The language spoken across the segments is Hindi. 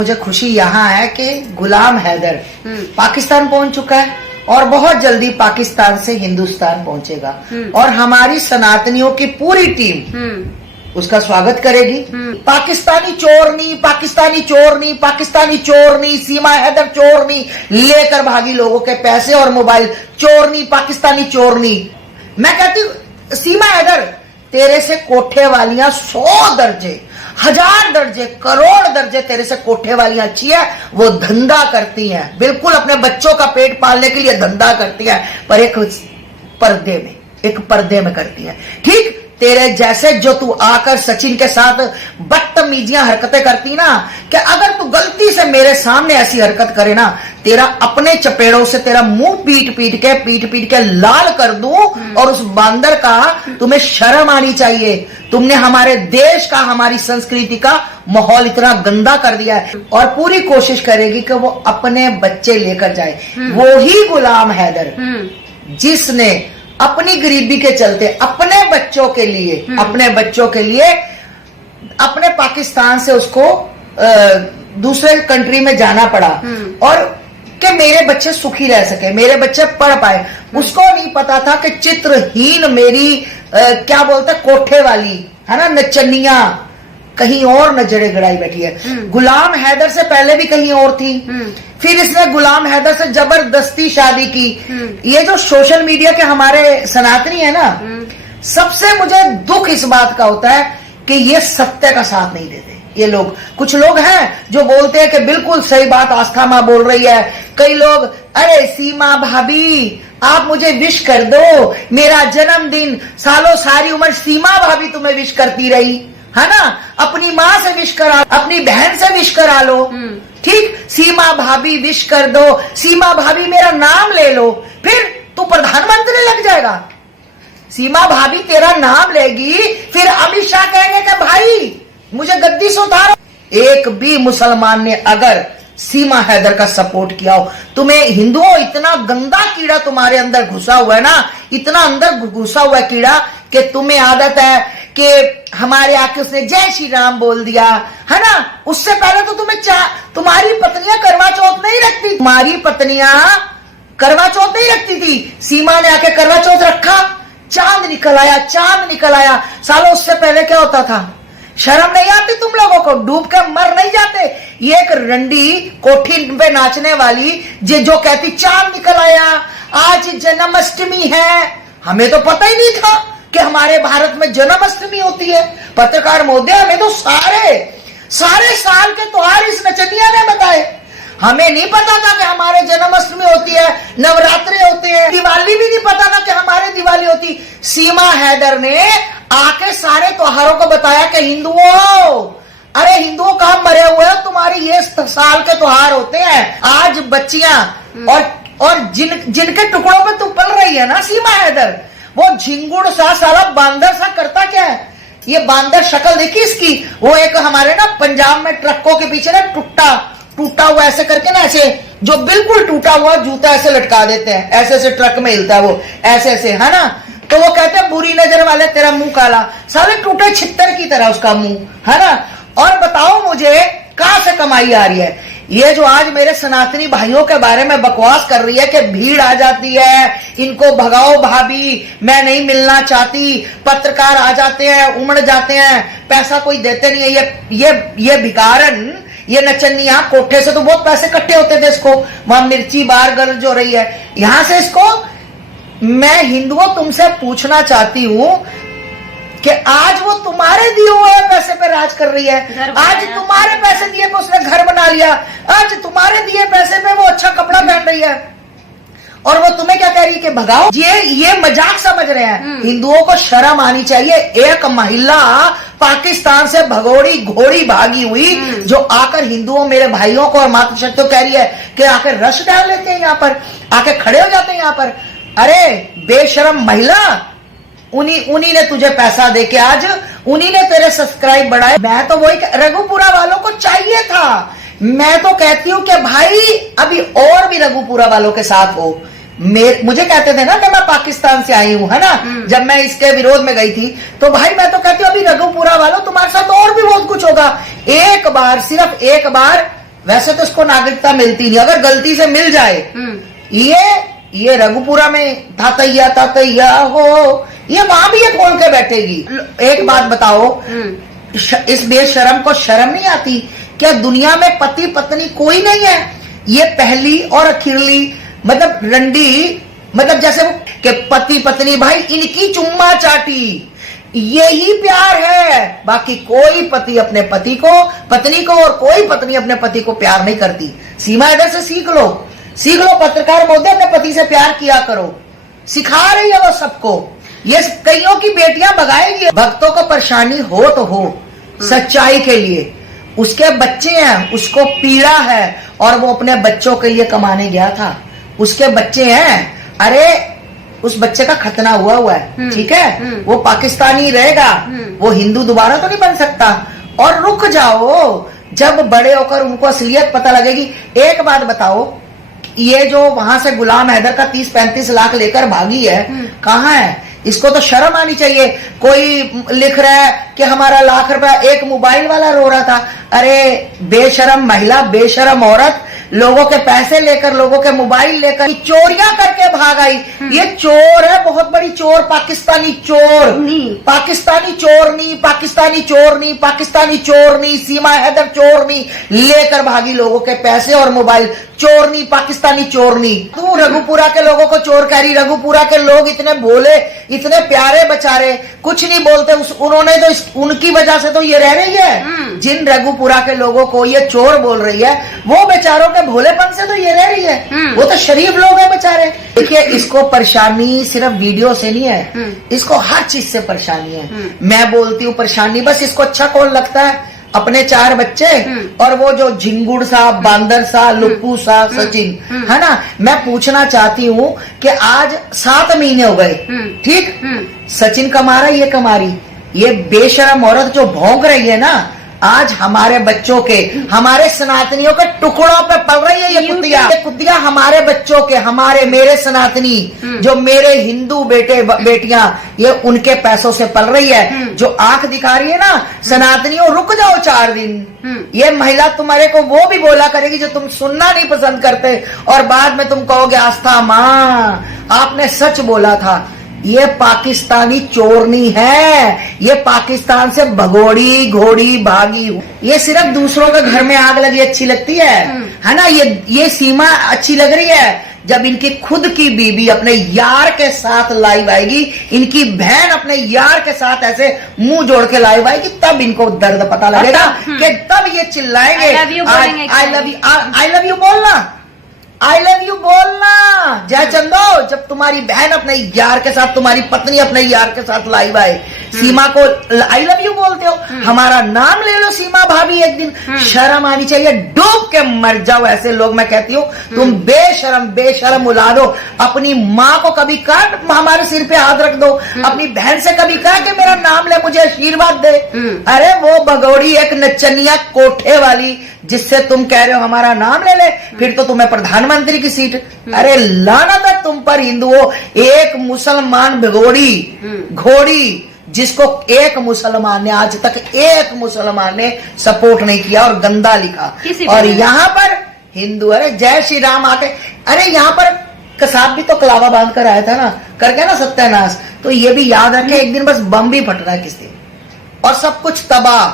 मुझे खुशी यहाँ है कि गुलाम हैदर पाकिस्तान पहुंच चुका है और बहुत जल्दी पाकिस्तान से हिंदुस्तान पहुंचेगा और हमारी सनातनियों की पूरी टीम उसका स्वागत करेगी। पाकिस्तानी चोरनी, पाकिस्तानी चोरनी, पाकिस्तानी चोरनी, सीमा हैदर चोरनी, लेकर भागी लोगों के पैसे और मोबाइल चोरनी, पाकिस्तानी चोरनी। मैं कहती हूँ सीमा हैदर, तेरे से कोठे वालियां 100 दर्जे, 1000 दर्जे, करोड़ दर्जे तेरे से कोठे वालियां अच्छी है। वो धंधा करती हैं, बिल्कुल अपने बच्चों का पेट पालने के लिए धंधा करती है, पर एक पर्दे में करती है। ठीक तेरे जैसे जो तू आकर सचिन के साथ बदतमीजियां हरकतें करती ना, कि अगर तू गलती से मेरे सामने ऐसी हरकत करे ना, तेरा अपने चपेड़ों से तेरा मुंह पीट पीट के लाल कर दूं। और उस बांदर का तुम्हें शर्म आनी चाहिए। तुमने हमारे देश का, हमारी संस्कृति का माहौल इतना गंदा कर दिया है और पूरी कोशिश करेगी कि वो अपने बच्चे लेकर जाए। वो ही गुलाम हैदर जिसने अपनी गरीबी के चलते अपने बच्चों के लिए अपने पाकिस्तान से उसको दूसरे कंट्री में जाना पड़ा और कि मेरे बच्चे सुखी रह सके, मेरे बच्चे पढ़ पाए। उसको नहीं पता था कि चित्रहीन मेरी क्या बोलते कोठे वाली है ना, नचनिया कहीं और नजरे गड़ाई बैठी है। गुलाम हैदर से पहले भी कहीं और थी, फिर इसने गुलाम हैदर से जबरदस्ती शादी की। ये जो सोशल मीडिया के हमारे सनातनी है ना, सबसे मुझे दुख इस बात का होता है कि ये सत्य का साथ नहीं देते। ये लोग, कुछ लोग हैं जो बोलते हैं कि बिल्कुल सही बात आस्था माँ बोल रही है। कई लोग, अरे सीमा भाभी आप मुझे विश कर दो, मेरा जन्मदिन, सालों सारी उम्र सीमा भाभी तुम्हें विश करती रही है ना, अपनी माँ से विश करा, अपनी बहन से विश करा लो। ठीक, सीमा भाभी विश कर दो, सीमा भाभी मेरा नाम ले लो, फिर तू प्रधानमंत्री लग जाएगा। सीमा भाभी तेरा नाम लेगी, फिर अमित शाह कहेंगे कि भाई मुझे गद्दी से उतारो। एक भी मुसलमान ने अगर सीमा हैदर का सपोर्ट किया हो, तुम्हें हिंदुओं इतना गंदा कीड़ा तुम्हारे अंदर घुसा हुआ है ना, इतना अंदर घुसा हुआ कीड़ा कि तुम्हें आदत है कि हमारे आके उसने जय श्री राम बोल दिया है ना। उससे पहले तो तुम्हारी पत्नियां करवा चौथ नहीं रखती, तुम्हारी पत्नियां करवा चौथ नहीं रखती थी। सीमा ने आके करवा चौथ रखा, चांद निकल आया। सालों उससे पहले क्या होता था? शर्म नहीं आती तुम लोगों को? डूब के मर नहीं जाते? ये एक रंडी कोठी पे नाचने वाली जो कहती चांद निकल आया, आज जन्माष्टमी है। हमें तो पता ही नहीं था कि हमारे भारत में जन्माष्टमी होती है। पत्रकार महोदय, हमें तो सारे साल के त्योहार इस नचनिया ने बताए। हमें नहीं पता था कि हमारे जन्माष्टमी होती है, नवरात्रि होते हैं, दिवाली भी नहीं पता था कि हमारे दिवाली होती। सीमा हैदर ने आके सारे त्योहारों को बताया कि हिंदुओं, अरे हिंदुओं कहाँ मरे हुए हो, तुम्हारे ये साल के त्योहार होते हैं। आज बच्चियां और जिनके टुकड़ों पे तू पल रही है ना सीमा हैदर, वो झिंगुड़ सा साला बांदर सा करता क्या है? ये बांदर शक्ल देखी इसकी। वो एक हमारे ना पंजाब में ट्रकों के पीछे ना टूटा हुआ ऐसे करके ना, ऐसे जो बिल्कुल टूटा हुआ जूता ऐसे लटका देते हैं, ऐसे ट्रक में हिलता है वो ऐसे है ना। तो वो कहते हैं बुरी नजर वाले तेरा मुंह काला, साले टूटे छित्तर की तरह उसका मुंह है ना। और बताओ मुझे कहां से कमाई आ रही है? ये जो आज मेरे सनातनी भाइयों के बारे में बकवास कर रही है कि भीड़ आ जाती है, इनको भगाओ भाभी, मैं नहीं मिलना चाहती, पत्रकार आ जाते हैं, उमड़ जाते हैं, पैसा कोई देते नहीं है। ये भिखारन, ये नचनिया कोठे से तो बहुत पैसे इकट्ठे होते थे इसको, वहां मिर्ची बार गरज हो रही है यहां से इसको। मैं हिंदुओं तुमसे पूछना चाहती हूं कि आज वो तुम्हारे दिए हुए पैसे पे राज कर रही है, आज तुम्हारे पैसे दिए पे उसने घर बना लिया, आज तुम्हारे दिए पैसे पे वो अच्छा कपड़ा पहन रही है, और वो तुम्हें क्या कह रही है कि भगाओ। ये मजाक समझ रहे हैं। हिंदुओं को शर्म आनी चाहिए। एक महिला पाकिस्तान से भगोड़ी घोड़ी भागी हुई जो आकर हिंदुओं, मेरे भाइयों को और मातृशक्ति को कह रही है कि आकर रश डाल लेते हैं, यहाँ पर आके खड़े हो जाते हैं यहाँ पर। अरे बेशरम महिला, उन्हीं ने तुझे पैसा देके आज उन्हीं ने तेरे सब्सक्राइब बढ़ाए। मैं तो वही रघुपुरा वालों को चाहिए था। मैं तो कहती हूँ कि भाई अभी और भी रघुपुरा वालों के साथ हो। मुझे कहते थे ना कि मैं पाकिस्तान से आई हूँ है ना, जब मैं इसके विरोध में गई थी, तो भाई मैं तो कहती हूँ अभी रघुपुरा वालों तुम्हारे साथ और भी बहुत कुछ होगा। एक बार, सिर्फ एक बार वैसे तो इसको नागरिकता मिलती नहीं, अगर गलती से मिल जाए ये रघुपुरा में तातैया हो, ये वहां भी ये खोल के बैठेगी। एक बात बताओ, इस बेशरम को शर्म नहीं आती? क्या दुनिया में पति पत्नी कोई नहीं है? ये पहली और अखिरली मतलब रंडी, मतलब जैसे वो कि पति पत्नी भाई इनकी चुम्मा चाटी, यही प्यार है। बाकी कोई पति अपने पति को, पत्नी को, और कोई पत्नी अपने पति को प्यार नहीं करती। सीमा इधर से सीख लो पत्रकार महोदय, अपने पति से प्यार किया करो, सिखा रही है वो सबको। ये कईयों की बेटियां भगाएगी। भक्तों को परेशानी हो तो हो सच्चाई के लिए, उसके बच्चे हैं, उसको पीड़ा है और वो अपने बच्चों के लिए कमाने गया था, उसके बच्चे हैं, अरे उस बच्चे का खतना हुआ है, ठीक है, वो पाकिस्तानी रहेगा, वो हिंदू दोबारा तो नहीं बन सकता। और रुक जाओ, जब बड़े होकर उनको असलियत पता लगेगी। एक बात बताओ, ये जो वहां से गुलाम हैदर का 30-35 लाख लेकर भागी है, कहाँ है? इसको तो शर्म आनी चाहिए। कोई लिख रहा है कि हमारा लाख रुपया, एक मोबाइल वाला रो रहा था। अरे बेशरम महिला, बेशरम औरत, लोगों के पैसे लेकर, लोगों के मोबाइल लेकर चोरियां करके भाग आई। ये चोर है, बहुत बड़ी चोर, पाकिस्तानी चोर, पाकिस्तानी चोरनी, पाकिस्तानी चोरनी, पाकिस्तानी चोरनी, सीमा हैदर चोरनी, लेकर भागी लोगों के पैसे और मोबाइल। चोरनी, पाकिस्तानी चोरनी। तू रघुपुरा के लोगों को चोर कह रही? रघुपुरा के लोग इतने भोले, इतने प्यारे बेचारे, कुछ नहीं बोलते। उन्होंने तो उनकी वजह से तो ये रह रही है। जिन रघुपुरा के लोगों को ये चोर बोल रही है, वो बेचारों के भोलेपन से तो ये रह रही है। वो तो शरीफ लोग हैं बेचारे। देखिए, इसको परेशानी सिर्फ वीडियो से नहीं है, इसको हर चीज से परेशानी है। मैं बोलती हूँ परेशानी, बस इसको अच्छा कौन लगता है? अपने 4 बच्चे और वो जो झिंगुर सा, बांदर सा, लुप्पू सा सचिन, है ना। मैं पूछना चाहती हूँ कि आज 7 महीने हो गए, ठीक, सचिन कमा रहा, ये कमा रही, ये बेशरम औरत जो भौंक रही है ना, आज हमारे बच्चों के, हमारे सनातनियों के टुकड़ों पे पल रही है ये कुतिया हमारे बच्चों के, हमारे, मेरे सनातनी, जो मेरे हिंदू बेटियां, ये उनके पैसों से पल रही है। जो आंख दिखा रही है ना, सनातनियों रुक जाओ 4 दिन। ये महिला तुम्हारे को वो भी बोला करेगी जो तुम सुनना नहीं पसंद करते, और बाद में तुम कहोगे आस्था माँ आपने सच बोला था। ये पाकिस्तानी चोरनी है, ये पाकिस्तान से भगोड़ी घोड़ी भागी। ये सिर्फ दूसरों के घर में आग लगी अच्छी लगती है ना। ये सीमा अच्छी लग रही है जब इनकी खुद की बीबी अपने यार के साथ लाइव आएगी, इनकी बहन अपने यार के साथ ऐसे मुंह जोड़ के लाइव आएगी, तब इनको दर्द पता लगेगा कि तब ये चिल्लाएंगे आई लव यू बोलना, आई लव यू बोलना। जय चंदो, जब तुम्हारी बहन अपने यार के साथ, तुम्हारी पत्नी अपने यार के साथ लाइव आए, सीमा को आई लव यू बोलते हो, हमारा नाम ले लो सीमा भाभी एक दिन। शर्म आनी चाहिए, डूब के मर जाओ ऐसे लोग। मैं कहती हूँ तुम बेशरम औलादो। अपनी माँ को कभी कहा हमारे सिर पे हाथ रख दो, अपनी बहन से कभी कहा कि मेरा नाम ले, मुझे आशीर्वाद दे। अरे वो भगोड़ी एक नचनिया कोठे वाली, जिससे तुम कह रहे हो हमारा नाम ले ले, फिर तो तुम्हें प्रधानमंत्री की सीट। अरे लानत है तुम पर हिंदुओं। एक मुसलमान भगोड़ी घोड़ी, जिसको एक मुसलमान ने, आज तक एक मुसलमान ने सपोर्ट नहीं किया और गंदा लिखा, और यहाँ पर हिंदू, अरे जय श्री राम आके, अरे यहाँ पर कसाब भी तो कलावा बांध कर आया था ना, करके ना सत्यानाश। तो ये भी याद रखे, एक दिन बस बम भी फट रहा है किस दिन, और सब कुछ तबाह।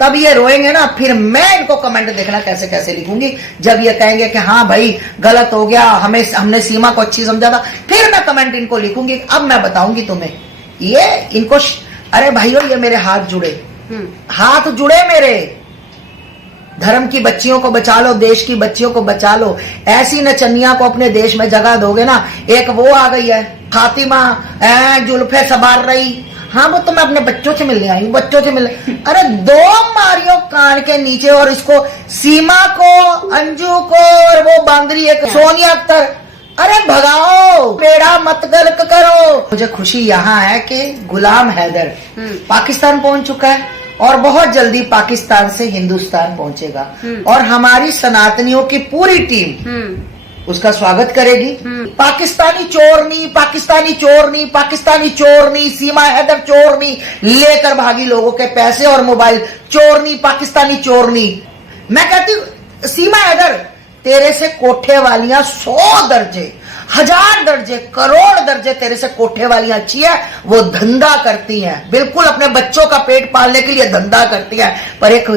तब ये रोएंगे ना, फिर मैं इनको कमेंट देखना कैसे कैसे लिखूंगी। जब ये कहेंगे कि हाँ भाई गलत हो गया, हमने सीमा को अच्छी समझा था, फिर मैं कमेंट इनको लिखूंगी। अब मैं बताऊंगी तुम्हें, ये इनको अरे भाइयों, ये मेरे हाथ जुड़े, हाथ जुड़े मेरे। धर्म की बच्चियों को बचा लो, देश की बच्चियों को बचा लो। ऐसी नचनिया को अपने देश में जगह दोगे ना। एक वो आ गई है फातिमा, जुल्फे सवार रही, हाँ वो तो मैं अपने बच्चों से मिलने आई हूँ, बच्चों से मिलने। अरे 2 मारियो कान के नीचे, और इसको सीमा को, अंजू को, और वो बांदरी एक सोनिया अख्तर, अरे भगाओ, पेड़ा मत गलत करो। मुझे खुशी यहाँ है कि गुलाम हैदर पाकिस्तान पहुंच चुका है, और बहुत जल्दी पाकिस्तान से हिंदुस्तान पहुंचेगा, और हमारी सनातनियों की पूरी टीम उसका स्वागत करेगी। पाकिस्तानी चोरनी, पाकिस्तानी चोरनी, पाकिस्तानी चोरनी, सीमा हैदर चोरनी, लेकर भागी लोगों के पैसे और मोबाइल। चोरनी, पाकिस्तानी चोरनी। मैं कहती हूँ सीमा हैदर, तेरे से कोठे वालियां 100 दर्जे, 1000 दर्जे, करोड़ दर्जे तेरे से कोठे वालियां अच्छी है। वो धंधा करती हैं, बिल्कुल अपने बच्चों का पेट पालने के लिए धंधा करती हैं, पर एक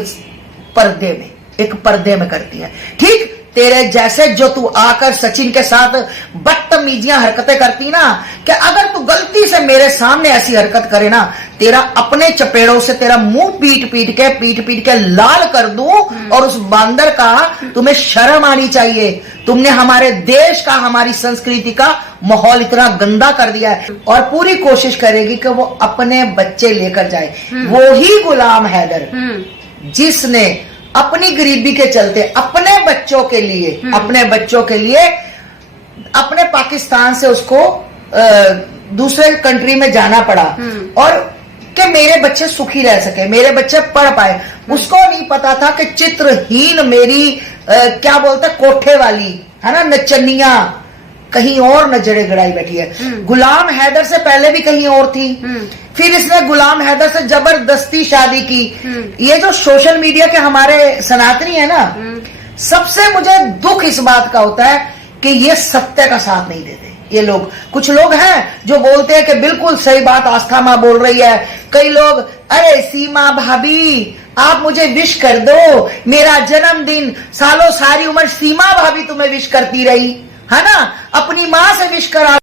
पर्दे में करती हैं। ठीक तेरे जैसे जो तू आकर सचिन के साथ बदतमीजियां हरकतें करती ना, कि अगर तू गलती से मेरे सामने ऐसी हरकत करे ना, तेरा अपने चपेड़ों से तेरा मुंह पीट पीट के लाल कर दूं। और उस बांदर का तुम्हें शर्म आनी चाहिए। तुमने हमारे देश का, हमारी संस्कृति का माहौल इतना गंदा कर दिया है। और पूरी कोशिश करेगी कि वो अपने बच्चे लेकर जाए। वो ही गुलाम हैदर जिसने अपनी गरीबी के चलते अपने बच्चों के लिए अपने पाकिस्तान से उसको दूसरे कंट्री में जाना पड़ा, और कि मेरे बच्चे सुखी रह सके, मेरे बच्चे पढ़ पाए। उसको नहीं पता था कि चित्रहीन मेरी क्या बोलते कोठे वाली है ना, नचनिया कहीं और नजरे गड़ाई बैठी है। गुलाम हैदर से पहले भी कहीं और थी, फिर इसने गुलाम हैदर से जबरदस्ती शादी की। ये जो सोशल मीडिया के हमारे सनातनी है ना, सबसे मुझे दुख इस बात का होता है कि ये सत्य का साथ नहीं देते। ये लोग, कुछ लोग हैं जो बोलते हैं कि बिल्कुल सही बात आस्था मां बोल रही है। कई लोग, अरे सीमा भाभी आप मुझे विश कर दो, मेरा जन्मदिन, सालों सारी उम्र सीमा भाभी तुम्हें विश करती रही है ना, अपनी मां से विश करा